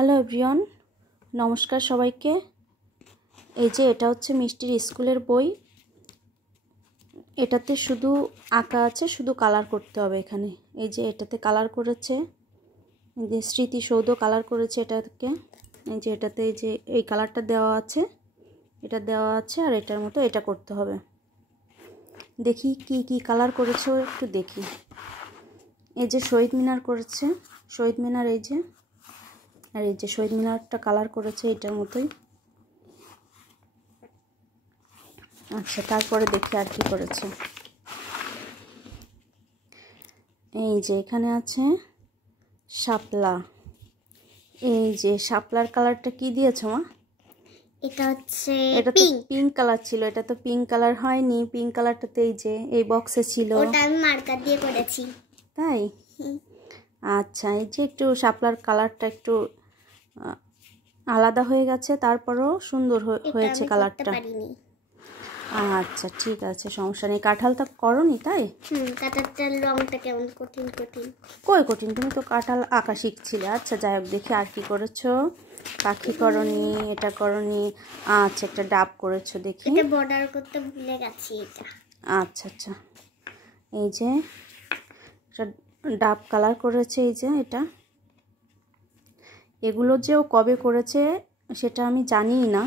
Hello everyone, নমস্কার সবাইকে। এই যে এটা হচ্ছে মিষ্টির স্কুলের বই। এটাতে শুধু আঁকা আছে, শুধু কালার করতে হবে এখানে। এই যে এটাতে কালার করেছে, এই যে স্মৃতিসৌধ কালার করেছে এটাকে। এই যে এটাতে এই যে এই কালারটা দেওয়া আছে, এটা দেওয়া আছে, আর এটার মতো এটা করতে হবে। দেখি কি কি কালার করেছে একটু দেখি। এই যে শহীদ মিনার করেছে, শহীদ মিনার এই যে, আর এই যে শহীদ মিনারটা কালার করেছে এটার মতোই। আচ্ছা, তারপরে দেখি আর কি করেছে। এই যে এখানে আছে শাপলা। এই যে শাপলার কালারটা কি দিয়েছো মা? এটা হচ্ছে এটা তো পিঙ্ক কালার ছিল, এটা তো পিঙ্ক কালার হয়নি। পিঙ্ক কালারটাতে এই যে এই বক্সে ছিল, ওটা আমি মার্কার দিয়ে করেছি। তাই? আচ্ছা, এই যে একটু শাপলার কালারটা একটু আলাদা হয়ে গেছে, তারপরেও সুন্দর হয়েছে কালারটা। আচ্ছা ঠিক আছে, সমস্যা নেই। কাঁঠালটা করনি তাই? কাঁঠালটার রংটা কেমন কঠিন কঠিন। কই কঠিন, তুমি তো কাঁঠাল আঁকা শিখছিলে। আচ্ছা যাই হোক, দেখি আর কি করেছো। পাখি করনি, এটা করনি। আচ্ছা, একটা ডাব করেছো, দেখি। এটা বর্ডার করতে ভুলে গেছি এটা। আচ্ছা আচ্ছা, এই যে একটা ডাব কালার করেছে। এই যে এটা, এগুলো যে ও কবে করেছে সেটা আমি জানিই না।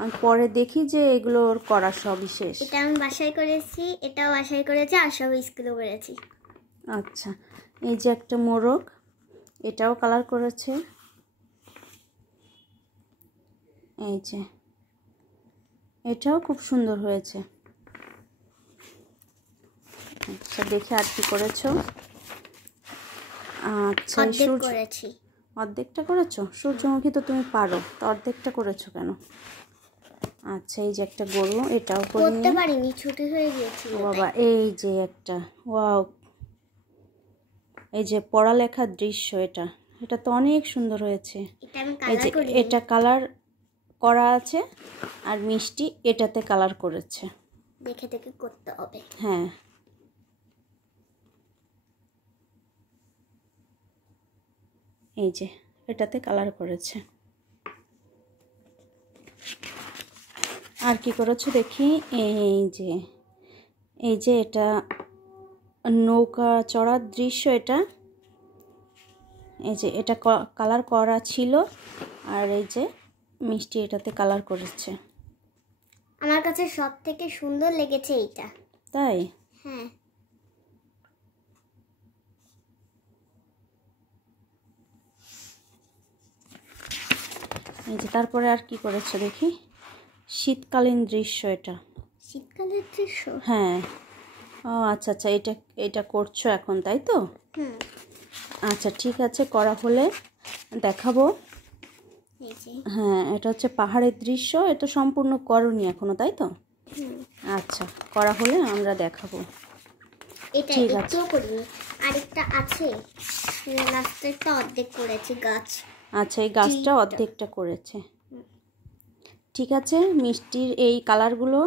আমি পরে দেখি যে এগুলোর করা সবই শেষ। এটা আমি বাসায় করেছি, এটাও বাসায় করেছি, আর সব স্কুলে করেছি। আচ্ছা, এই যে একটা মোরগ, এটাও কালার করেছে। এই যে এটাও খুব সুন্দর হয়েছে। আচ্ছা, দেখি আর কি করেছো। আচ্ছা, করেছি। অর্ধেকটা করেছো? সূর্যমুখী তো তুমি পারো, তো অর্ধেকটা করেছো কেন? আচ্ছা, এই যে একটা গরু, এটাও করতে পারিনি, ছুটি হয়ে গিয়েছিল বাবা। এই যে একটা, ওয়াও, এই যে পড়ালেখার দৃশ্য, এটা এটা তো অনেক সুন্দর হয়েছে। এই যে এটা কালার করা আছে, আর মিষ্টি এটাতে কালার করেছে। দেখে দেখে করতে হবে। হ্যাঁ, এই যে এটাতে কালার করেছে। আর কি করেছো দেখি। এই যে এটা নৌকা চড়ার দৃশ্য এটা। এই যে এটা কালার করা ছিল, আর এই যে মিষ্টি এটাতে কালার করেছে। আমার কাছে সব থেকে সুন্দর লেগেছে এইটা। তাই? হ্যাঁ। এই যে তারপরে আর কি করেছো দেখি। শীতকালীন দৃশ্য এটা। শীতকালের দৃশ্য? হ্যাঁ। ও আচ্ছা আচ্ছা, এটা করছো এখন, তাই তো? আচ্ছা ঠিক আছে, করা হলে দেখাবো। হ্যাঁ, এটা হচ্ছে পাহাড়ের দৃশ্য। এটা সম্পূর্ণ করনি এখনো, তাই তো? আচ্ছা, করা হলে আমরা দেখাবো। ঠিক আছে। আরেকটা আছে, লাস্টেরটা অর্ধেক করেছি, গাছ। আচ্ছা, এই গাছটা অর্ধেকটা করেছে। ঠিক আছে, মিষ্টির এই কালারগুলো,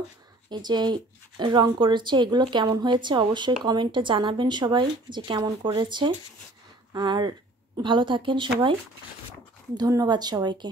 এই যে রং করেছে, এগুলো কেমন হয়েছে অবশ্যই কমেন্টে জানাবেন সবাই যে কেমন করেছে। আর ভালো থাকেন সবাই, ধন্যবাদ সবাইকে।